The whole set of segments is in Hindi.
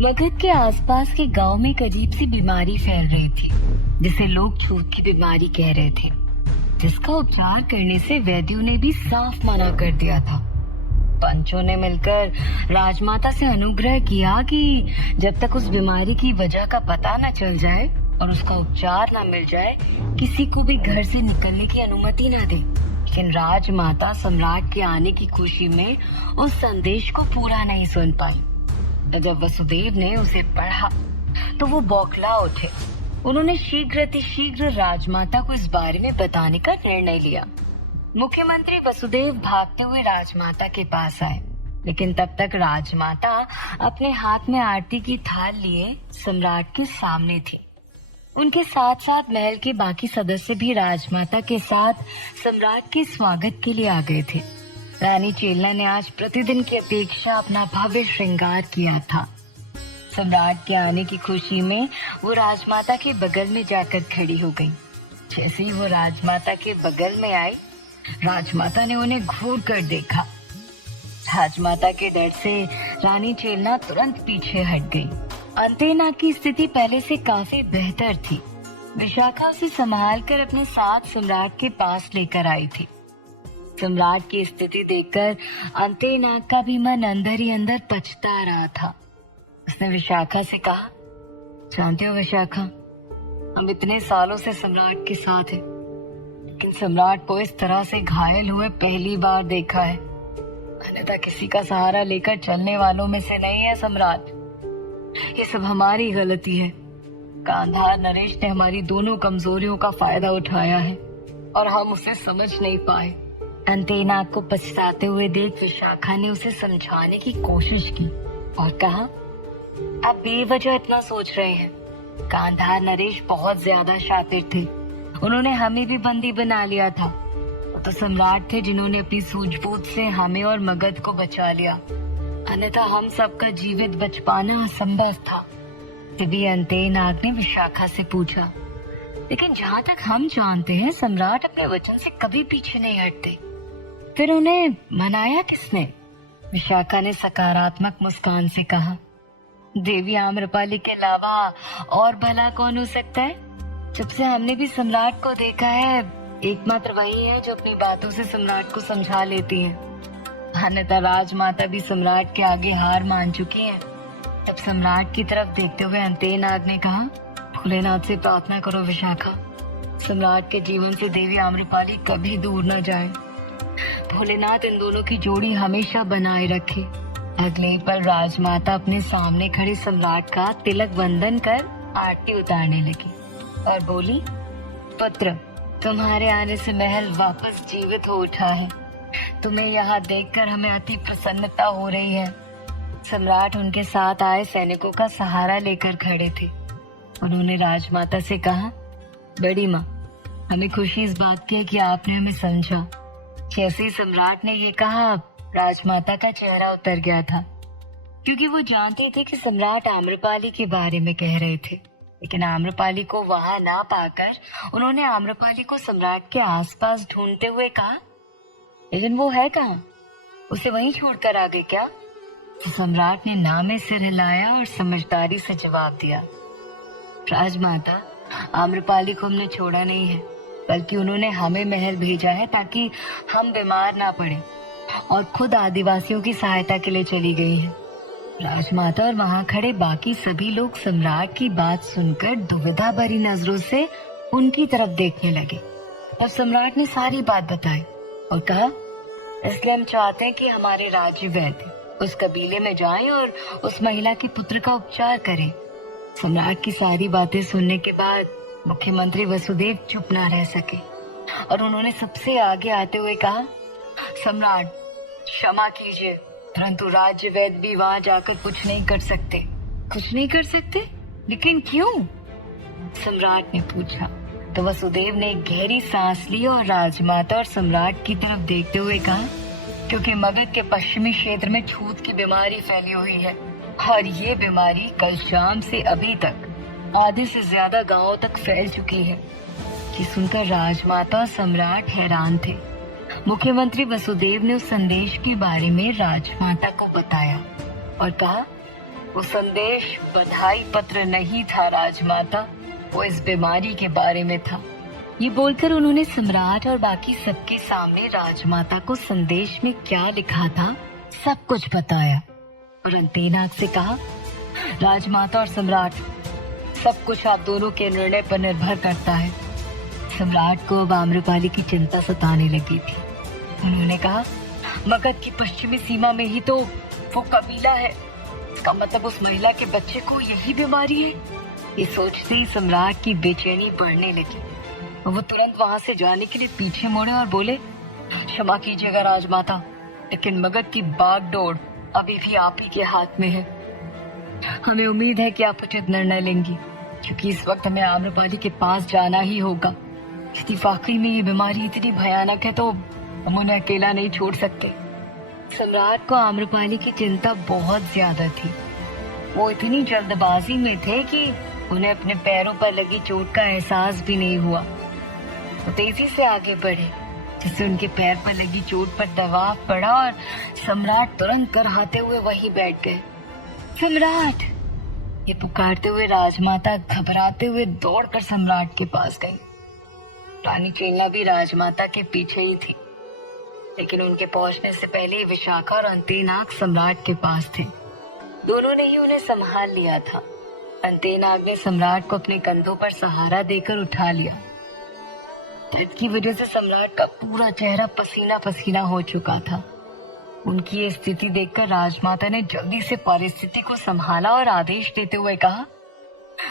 मगध के आसपास के गांव में एक अजीब सी बीमारी फैल रही थी, जिसे लोग छूत की बीमारी कह रहे थे, जिसका उपचार करने से वैद्यों ने भी साफ मना कर दिया था। पंचों ने मिलकर राजमाता से अनुग्रह किया कि जब तक उस बीमारी की वजह का पता न चल जाए और उसका उपचार न मिल जाए, किसी को भी घर से निकलने की अनुमति न दे। लेकिन राजमाता सम्राट के आने की खुशी में उस संदेश को पूरा नहीं सुन पाई। जब वसुदेव ने उसे पढ़ा तो वो बौखला उठे। उन्होंने शीघ्र राजमाता को इस बारे में बताने का निर्णय लिया। मुख्यमंत्री वसुदेव भागते हुए राजमाता के पास आए, लेकिन तब तक राजमाता अपने हाथ में आरती की थाल लिए सम्राट के सामने थी। उनके साथ साथ महल के बाकी सदस्य भी राजमाता के साथ सम्राट के स्वागत के लिए आ गए थे। रानी चेलना ने आज प्रतिदिन की अपेक्षा अपना भव्य श्रृंगार किया था। सम्राट के आने की खुशी में वो राजमाता के बगल में जाकर खड़ी हो गई। जैसे ही वो राजमाता के बगल में आई, राजमाता ने उन्हें घूर कर देखा। राजमाता के डर से रानी चेलना तुरंत पीछे हट गई। अंतेना की स्थिति पहले से काफी बेहतर थी। विशाखा उसे संभाल कर अपने साथ सम्राट के पास लेकर आई थी। सम्राट की स्थिति देखकर अंतेना का भी मन अंदर ही अंदर पछता रहा था। उसने विशाखा से कहा, जानते हो विशाखा, हम इतने सालों से सम्राट के साथ हैं, लेकिन सम्राट को इस तरह से घायल हुए पहली बार देखा है। अन्यथा किसी का सहारा लेकर चलने वालों में से नहीं है सम्राट। ये सब हमारी गलती है। गांधार नरेश ने हमारी दोनों कमजोरियों का फायदा उठाया है और हम उसे समझ नहीं पाए। अंतेना को पछताते हुए देख विशाखा ने उसे समझाने की कोशिश की और कहा, आप बेवजह इतना सोच रहे हैं। गांधार नरेश बहुत ज्यादा शातिर थे। उन्होंने हमें भी बंदी बना लिया था। वो तो सम्राट थे जिन्होंने अपनी सूझबूझ से हमें और मगध को बचा लिया, अन्यथा हम सबका जीवित बच पाना असंभव था। तभी अंतेनाग ने विशाखा से पूछा, लेकिन जहाँ तक हम जानते हैं सम्राट अपने वचन से कभी पीछे नहीं हटते। फिर उन्हें मनाया किसने? विशाखा ने सकारात्मक मुस्कान से कहा, देवी आम्रपाली के अलावा और भला कौन हो सकता है? जब से हमने भी सम्राट को देखा है, एकमात्र वही है जो अपनी बातों से सम्राट को समझा लेती है। अन्यथा राजमाता भी सम्राट के आगे हार मान चुकी है। तब सम्राट की तरफ देखते हुए अंतेनाग ने कहा, भोलेनाथ से प्रार्थना करो विशाखा, सम्राट के जीवन से देवी आम्रपाली कभी दूर न जाए। भोलेनाथ इन दोनों की जोड़ी हमेशा बनाए रखे। अगले पल राजमाता अपने सामने खड़े सम्राट का तिलक वंदन कर आरती उतारने लगी और बोली, पुत्र, तुम्हारे आने से महल वापस जीवित हो उठा है। तुम्हें यहाँ देखकर हमें अति प्रसन्नता हो रही है। सम्राट उनके साथ आए सैनिकों का सहारा लेकर खड़े थे। उन्होंने राजमाता से कहा, बड़ी माँ, हमें खुशी इस बात की है कि आपने हमें समझा। जैसे ही सम्राट ने ये कहा, राजमाता का चेहरा उतर गया था, क्योंकि वो जानते थे कि सम्राट आम्रपाली के बारे में कह रहे थे। लेकिन आम्रपाली को वहां ना पाकर उन्होंने आम्रपाली को सम्राट के आसपास ढूंढते हुए कहा, लेकिन वो है कहाँ? उसे वहीं छोड़कर आ गए क्या? तो सम्राट ने ना में सिर हिलाया और समझदारी से जवाब दिया, राजमाता, आम्रपाली को हमने छोड़ा नहीं है, बल्कि उन्होंने हमें महल भेजा है ताकि हम बीमार ना पड़े, और खुद आदिवासियों की सहायता के लिए चली गई है। राजमाता और वहां खड़े बाकी सभी लोग सम्राट की बात सुनकर दुविधा भरी नजरों से उनकी तरफ देखने लगे। तब सम्राट ने सारी बात बताई और कहा, इसलिए हम चाहते हैं कि हमारे राज्य वैद्य उस कबीले में जाएं और उस महिला के पुत्र का उपचार करें। सम्राट की सारी बातें सुनने के बाद मुख्यमंत्री वसुदेव चुप ना रह सके और उन्होंने सबसे आगे आते हुए कहा, सम्राट, क्षमा कीजिए, परंतु राज्य वैद्य भी वहां जाकर कुछ नहीं कर सकते। कुछ नहीं कर सकते? लेकिन क्यों? सम्राट ने पूछा। तो वसुदेव ने एक गहरी सांस ली और राजमाता और सम्राट की तरफ देखते हुए कहा, क्योंकि मगध के पश्चिमी क्षेत्र में छूत की बीमारी फैली हुई है और ये बीमारी कल शाम से अभी तक आधे से ज्यादा गांवों तक फैल चुकी है। कि सुनकर राजमाता और सम्राट हैरान थे। मुख्यमंत्री वसुदेव ने उस संदेश के बारे में राजमाता को बताया और कहा, वो संदेश बधाई पत्र नहीं था राजमाता, वो इस बीमारी के बारे में था। ये बोलकर उन्होंने सम्राट और बाकी सबके सामने राजमाता को संदेश में क्या लिखा था सब कुछ बताया और अंतेनाग से कहा, राजमाता और सम्राट, सब कुछ आप दोनों के निर्णय पर निर्भर करता है। सम्राट को अब आम्रपाली की चिंता सताने लगी थी। उन्होंने कहा, मगध की पश्चिमी सीमा में ही तो वो कबीला है, इसका मतलब उस महिला के बच्चे को यही बीमारी है। ये सोचते ही सम्राट की बेचैनी बढ़ने लगी। वो तुरंत वहां से जाने के लिए पीछे मुड़े और बोले, क्षमा कीजिएगा राजमाता, लेकिन मगध की बागडोर अभी भी आप ही के हाथ में है। हमें उम्मीद है कि आप उचित निर्णय लेंगी, क्योंकि इस वक्त हमें आम्रपाली के पास जाना ही होगा। यदि वाकई में ये बीमारी इतनी भयानक है तो हम उन्हें अकेला नहीं छोड़ सकते। सम्राट को आम्रपाली की चिंता बहुत ज्यादा थी। वो इतनी जल्दबाजी में थे कि उन्हें अपने पैरों पर लगी चोट का एहसास भी नहीं हुआ। वो तेजी से आगे बढ़े, जिससे उनके पैर पर लगी चोट पर दबाव पड़ा और सम्राट तुरंत कराहते हुए वहीं बैठ गए। सम्राट, ये पुकारते हुए राजमाता घबराते हुए दौड़कर सम्राट के पास गई। रानी चेन्नला भी राजमाता के पीछे ही थी, लेकिन उनके पहुंचने से पहले ही विशाखा और अंतेनाग सम्राट के पास थे। दोनों ने ही उन्हें संभाल लिया था। अंतेनाग ने सम्राट को अपने कंधों पर सहारा देकर उठा लिया। दर्द की वजह से सम्राट का पूरा चेहरा पसीना पसीना हो चुका था। उनकी ये स्थिति देखकर राजमाता ने जल्दी से परिस्थिति को संभाला और आदेश देते हुए कहा,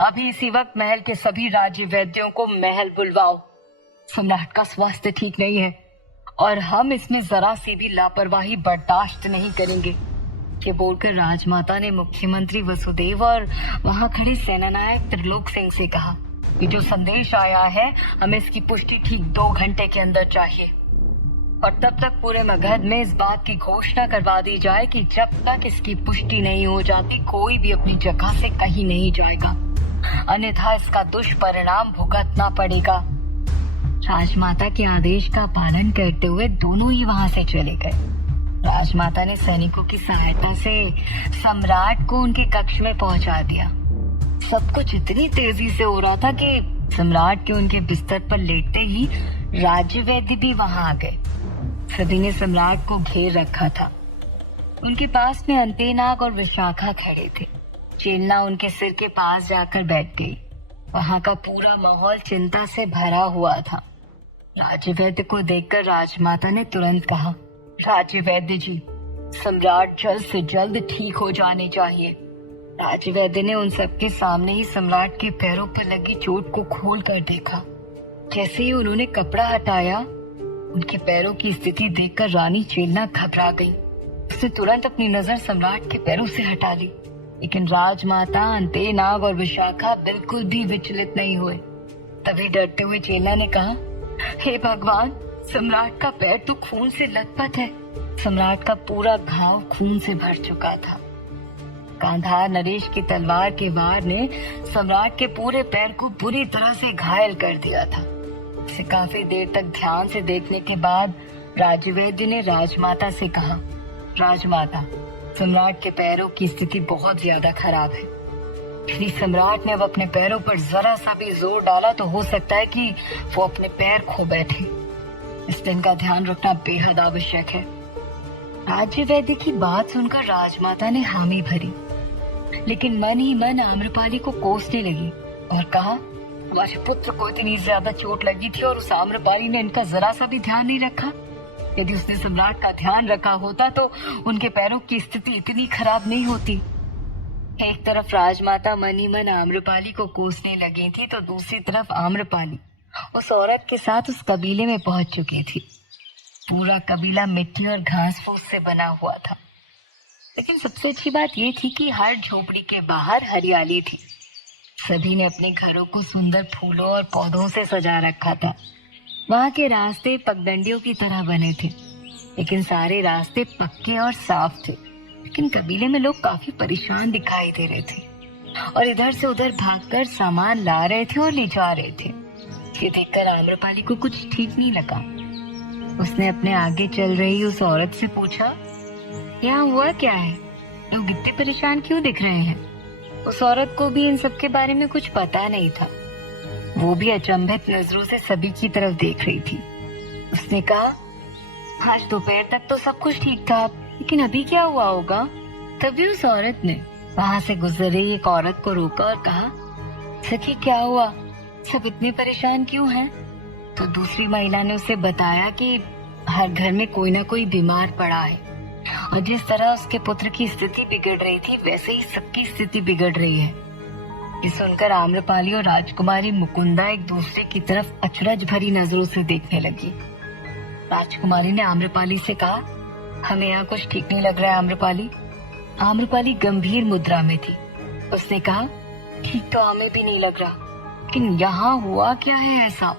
अभी इसी वक्त महल के सभी राज्य वैद्यों को महल बुलवाओ। सम्राट का स्वास्थ्य ठीक नहीं है और हम इसमें जरा सी भी लापरवाही बर्दाश्त नहीं करेंगे। ये बोलकर राजमाता ने मुख्यमंत्री वसुदेव और वहां खड़े सेनानायक त्रिलोक सिंह से कहा कि जो संदेश आया है हमें इसकी पुष्टि ठीक 2 घंटे के अंदर चाहिए और तब तक पूरे मगध में इस बात की घोषणा करवा दी जाए कि जब तक इसकी पुष्टि नहीं हो जाती कोई भी अपनी जगह से कहीं नहीं जाएगा, अन्यथा इसका दुष्परिणाम भुगतना पड़ेगा। राजमाता के आदेश का पालन करते हुए दोनों ही वहां से चले गए। राजमाता ने सैनिकों की सहायता से सम्राट को उनके कक्ष में पहुंचा दिया। सब कुछ इतनी तेजी से हो रहा था कि सम्राट के उनके बिस्तर पर लेटते ही राज्य वैद्य भी वहां आ गए। सभी ने सम्राट को घेर रखा था। उनके पास में अंतेनाग और विशाखा खड़े थे। चेन्नला उनके सिर के पास जाकर बैठ गई। वहां का पूरा माहौल चिंता से भरा हुआ था। राज्य वैद्य को देखकर राजमाता ने तुरंत कहा, राज्य वैद्य जी, सम्राट जल्द से जल्द ठीक हो जाने चाहिए। राज्य वैद्य ने उन सबके सामने ही सम्राट के पैरों पर लगी चोट को खोल कर देखा। जैसे ही उन्होंने कपड़ा हटाया, उनके पैरों की स्थिति देखकर रानी चेन्नला घबरा गई। उसने तुरंत अपनी नजर सम्राट के पैरों से हटा ली, लेकिन राजमाता, अंतेनाग और विशाखा बिल्कुल भी विचलित नहीं हुए। तभी डरते हुए चेन्नला ने कहा, हे भगवान, सम्राट का पैर तो खून से लथपथ है। सम्राट का पूरा घाव खून से भर चुका था। गांधार नरेश की तलवार के वार ने सम्राट के पूरे पैर को बुरी तरह से घायल कर दिया था। उसे काफी देर तक ध्यान से देखने के बाद राजवैद्य ने राजमाता से कहा, राजमाता, सम्राट के पैरों की स्थिति बहुत ज्यादा खराब है। यदि सम्राट ने अब अपने पैरों पर जरा सा भी जोर डाला तो हो सकता है कि वो अपने पैर खो बैठे। इस दिन का ध्यान रखना बेहद आवश्यक है। राज्य वैद्य की बात सुनकर राजमाता ने हामी भरी, लेकिन मन ही मन आम्रपाली को कोसने लगी और कहा, हमारे पुत्र को इतनी ज्यादा चोट लगी थी और उस आम्रपाली ने इनका जरा सा भी ध्यान नहीं रखा। यदि उसने सम्राट का ध्यान रखा होता तो उनके पैरों की स्थिति इतनी खराब नहीं होती। एक तरफ राजमाता मन ही मन आम्रपाली को कोसने लगी थी तो दूसरी तरफ आम्रपाली उस औरत के साथ उस कबीले में पहुंच चुकी थी। पूरा कबीला मिट्टी और घास फूस से बना हुआ था, लेकिन सबसे अच्छी बात ये थी कि हर झोपड़ी के बाहर हरियाली थी। सभी ने अपने घरों को सुंदर फूलों और पौधों से सजा रखा था। वहां के रास्ते पगडंडियों की तरह बने थे, लेकिन सारे रास्ते पक्के और साफ थे। लेकिन कबीले में लोग काफी परेशान दिखाई दे रहे थे और इधर से उधर भागकर सामान ला रहे थे और ले जा रहे थे। ये देखकर आम्रपाली को कुछ ठीक नहीं लगा। उसने अपने आगे चल रही उस औरत से पूछा, यहाँ हुआ क्या है? लोग इतने परेशान क्यों दिख रहे हैं? उस औरत को भी इन सब के बारे में कुछ पता नहीं था। वो भी अचंभित नजरों से सभी की तरफ देख रही थी। उसने कहा, आज दोपहर तक तो सब कुछ ठीक था, लेकिन अभी क्या हुआ होगा? तभी उस औरत ने वहाँ से गुजर रही एक औरत को रोका और कहा, सखी क्या हुआ? सब इतने परेशान क्यों हैं? तो दूसरी महिला ने उसे बताया कि हर घर में कोई ना कोई बीमार पड़ा है और जिस तरह उसके पुत्र की स्थिति बिगड़ रही थी वैसे ही सबकी स्थिति बिगड़ रही है। ये सुनकर आम्रपाली और राजकुमारी मुकुंदा एक दूसरे की तरफ अचरज भरी नजरों से देखने लगी। राजकुमारी ने आम्रपाली से कहा, हमें यहाँ कुछ ठीक नहीं लग रहा है आम्रपाली। आम्रपाली गंभीर मुद्रा में थी। उसने कहा, ठीक तो हमें भी नहीं लग रहा, लेकिन यहाँ हुआ क्या है ऐसा?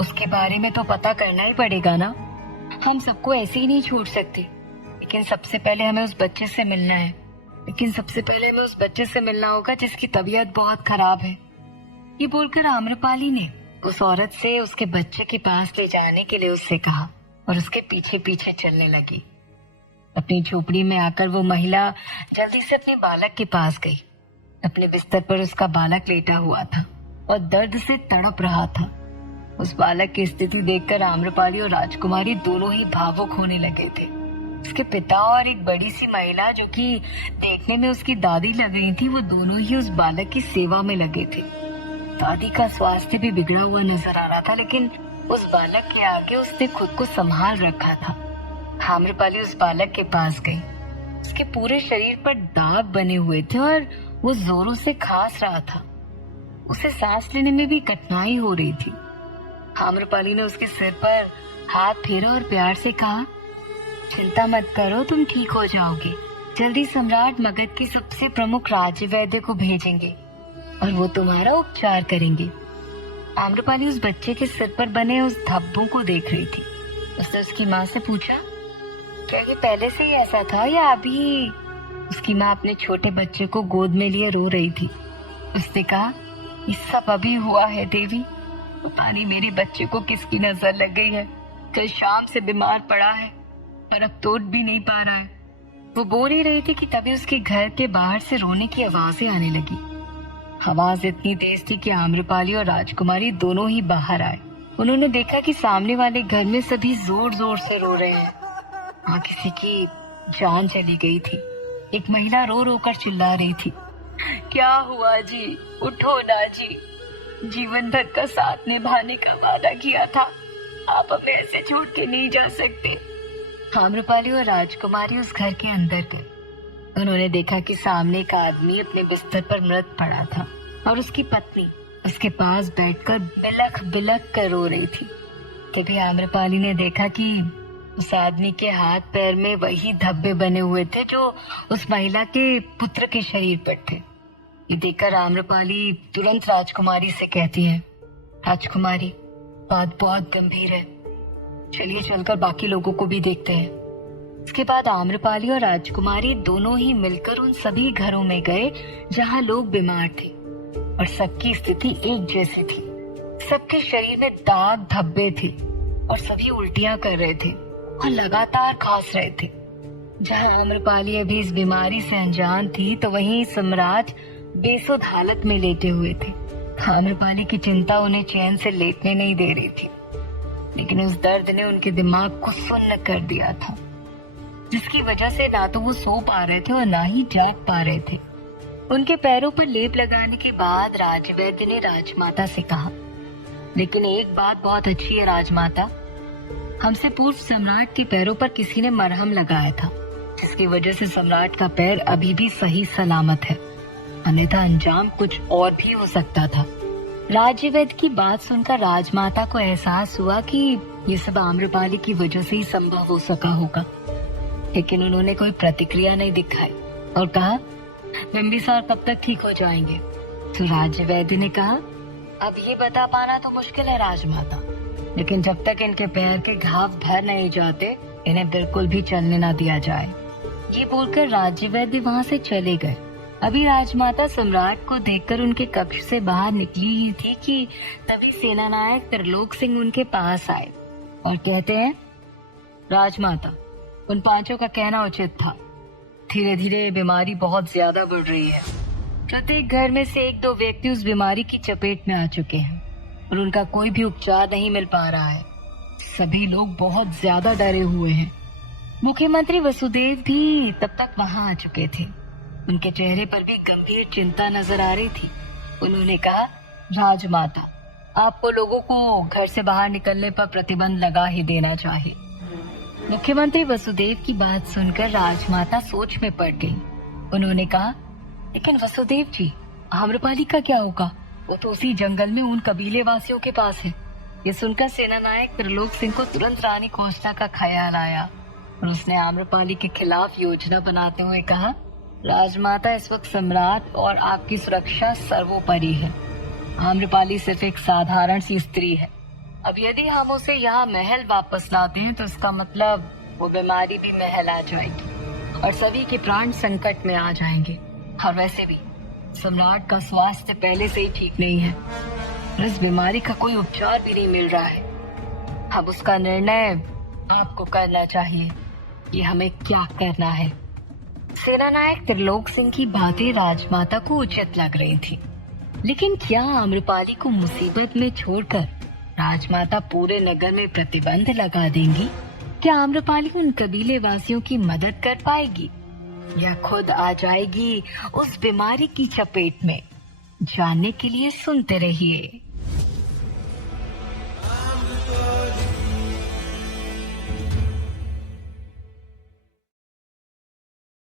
उसके बारे में तो पता करना ही पड़ेगा ना। हम सबको ऐसे ही नहीं छोड़ सकते, लेकिन सबसे पहले हमें उस बच्चे से मिलना होगा जिसकी तबीयत बहुत खराब है। ये बोलकर आम्रपाली ने उस औरत से उसके बच्चे के पास ले जाने के लिए उससे कहा और उसके पीछे पीछे चलने लगी। अपनी झोपड़ी में आकर वो महिला जल्दी से अपने बालक के पास गई। अपने बिस्तर पर उसका बालक लेटा हुआ था और दर्द से तड़प रहा था। उस बालक की स्थिति देखकर आम्रपाली और राजकुमारी दोनों ही भावुक होने लगे थे। उसके पिता और एक बड़ी सी महिला जो कि देखने में उसकी दादी लग रही थी, वो दोनों ही उस बालक की सेवा में लगे थे। दादी का स्वास्थ्य भी बिगड़ा हुआ नजर आ रहा था, लेकिन उस बालक के आगे उसने खुद को संभाल रखा था। आम्रपाली उस बालक के पास गई। उसके पूरे शरीर पर दाग बने हुए थे और वो जोरों से खांस रहा था। उसे सांस लेने में भी कठिनाई हो रही थी। आम्रपाली ने उसके सिर पर हाथ फेरा और प्यार से कहा, चिंता मत करो, तुम ठीक हो जाओगे। जल्दी सम्राट मगध के सबसे प्रमुख राज्य वैद्य को भेजेंगे और वो तुम्हारा उपचार करेंगे। आम्रपाली उस बच्चे के सिर पर बने उस धब्बों को देख रही थी। उसने उसकी माँ से पूछा, क्या ये पहले से ही ऐसा था या अभी? उसकी माँ अपने छोटे बच्चे को गोद में लिए रो रही थी। उसने कहा, ये सब अभी हुआ है देवी। पता नहीं मेरे बच्चे को किसकी नजर लग गई है। कल शाम से बीमार पड़ा है पर अब तो उठ भी नहीं पा रहा है। वो बोल ही रही थी कि तभी उसके घर के बाहर से रोने की आवाजें आने लगी। आवाज इतनी तेज थी कि आम्रपाली और राजकुमारी दोनों ही बाहर आए। उन्होंने देखा कि सामने वाले घर में सभी जोर जोर से रो रहे हैं। वहाँ किसी की जान चली गई थी। एक महिला रो रो कर चिल्ला रही थी, क्या हुआ जी? उठो ना जी, जीवन भर का साथ निभाने का वादा किया था, आप हमें ऐसे छोड़ के नहीं जा सकते। आम्रपाली और राजकुमारी उस घर के अंदर गए। उन्होंने देखा कि सामने का आदमी अपने बिस्तर पर मृत पड़ा था और उसकी पत्नी उसके पास बैठकर बिलख बिलख कर रो रही थी। तभी आम्रपाली ने देखा कि उस आदमी के हाथ पैर में वही धब्बे बने हुए थे जो उस महिला के पुत्र के शरीर पर थे। ये देखकर आम्रपाली तुरंत राजकुमारी से कहती है, राजकुमारी, बात बहुत गंभीर है, चलिए चलकर बाकी लोगों को भी देखते हैं। इसके बाद आम्रपाली और राजकुमारी दोनों ही मिलकर उन सभी घरों में गए जहाँ लोग बीमार थे और सबकी स्थिति एक जैसी थी। सबके शरीर में दाग धब्बे थे और सभी उल्टियां कर रहे थे और लगातार खांस रहे थे। जहाँ आम्रपाली अभी इस बीमारी से अनजान थी तो वहीं सम्राट बेसुध हालत में लेटे हुए थे। आम्रपाली की चिंता उन्हें चैन से लेटने नहीं दे रही थी, लेकिन उस दर्द ने उनके दिमाग को सुन्न कर दिया था, जिसकी वजह से ना तो वो सो पा रहे थे और ना ही जाग पा रहे थे। उनके पैरों पर लेप लगाने के बाद राजवैद्य ने राजमाता से कहा, लेकिन एक बात बहुत अच्छी है राजमाता, हमसे पूर्व सम्राट के पैरों पर किसी ने मरहम लगाया था, जिसकी वजह से सम्राट का पैर अभी भी सही सलामत है, अन्यथा अंजाम कुछ और भी हो सकता था। राज्यवैद्य की बात सुनकर राजमाता को एहसास हुआ कि ये सब आम्रपाली की वजह से ही संभव हो सका होगा, लेकिन उन्होंने कोई प्रतिक्रिया नहीं दिखाई और कहा, बिंबिसार कब तक ठीक हो जाएंगे? तो राज्यवैद्य ने कहा, अब ये बता पाना तो मुश्किल है राजमाता, लेकिन जब तक इनके पैर के घाव भर नहीं जाते इन्हें बिल्कुल भी चलने ना दिया जाए। ये बोलकर राज्यवैद्य वहाँ से चले गए। अभी राजमाता सम्राट को देखकर उनके कक्ष से बाहर निकली ही थी कि तभी सेनानायक त्रिलोक सिंह उनके पास आए और कहते हैं, राजमाता, उन पांचों का कहना उचित था। धीरे धीरे बीमारी बहुत ज्यादा बढ़ रही है। प्रत्येक घर में से 1-2 व्यक्ति उस बीमारी की चपेट में आ चुके हैं और उनका कोई भी उपचार नहीं मिल पा रहा है। सभी लोग बहुत ज्यादा डरे हुए हैं। मुख्यमंत्री वसुदेव भी तब तक वहां आ चुके थे। उनके चेहरे पर भी गंभीर चिंता नजर आ रही थी। उन्होंने कहा, राजमाता, आपको लोगों को घर से बाहर निकलने पर प्रतिबंध लगा ही देना चाहिए। मुख्यमंत्री वसुदेव की बात सुनकर राजमाता सोच में पड़ गई। उन्होंने कहा, लेकिन वसुदेव जी, आम्रपाली का क्या होगा? वो तो उसी जंगल में उन कबीले वासियों के पास है। ये सुनकर सेनानायक त्रिलोक सिंह को तुरंत रानी कौशला का ख्याल आया और उसने आम्रपाली के खिलाफ योजना बनाते हुए कहा, राजमाता, इस वक्त सम्राट और आपकी सुरक्षा सर्वोपरि है। आम्रपाली सिर्फ एक साधारण सी स्त्री है। अब यदि हम उसे यहाँ महल वापस लाते हैं तो इसका मतलब वो बीमारी भी महल आ जाएगी और सभी के प्राण संकट में आ जाएंगे। और वैसे भी सम्राट का स्वास्थ्य पहले से ही ठीक नहीं है और इस बीमारी का कोई उपचार भी नहीं मिल रहा है। अब उसका निर्णय आपको करना चाहिए कि हमें क्या करना है। सेनानायक त्रिलोक सिंह की बातें राजमाता को उचित लग रही थी, लेकिन क्या आम्रपाली को मुसीबत में छोड़कर राजमाता पूरे नगर में प्रतिबंध लगा देंगी? क्या आम्रपाली उन कबीले वासियों की मदद कर पाएगी या खुद आ जाएगी उस बीमारी की चपेट में? जानने के लिए सुनते रहिए।